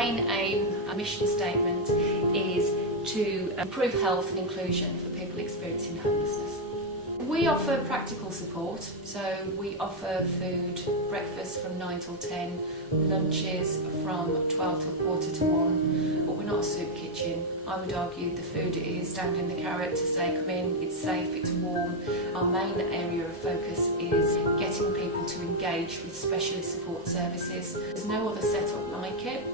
main aim, our mission statement, is to improve health and inclusion for people experiencing homelessness. We offer practical support, so we offer food, breakfast from 9 till 10, lunches from 12 till quarter to 1, but we're not a soup kitchen. I would argue the food is dangling the carrot to say come in, it's safe, it's warm. Our main area of focus is getting people to engage with specialist support services. There's no other setup like it.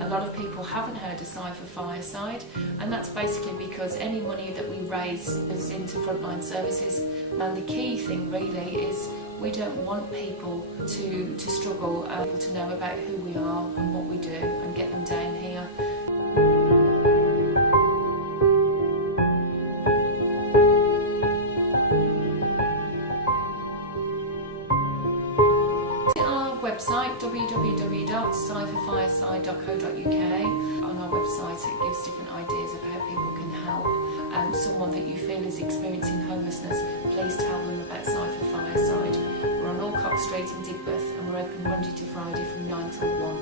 A lot of people haven't heard of SIFA Fireside, and that's basically because any money that we raise is into frontline services. And the key thing really is we don't want people to struggle, people to know about who we are and what we do and get them down here. Website www.sifafireside.co.uk. On our website it gives different ideas of how people can help. Someone that you feel is experiencing homelessness, please tell them about SIFA Fireside. We're on Alcock Street in Digbeth and we're open Monday to Friday from 9 till 1.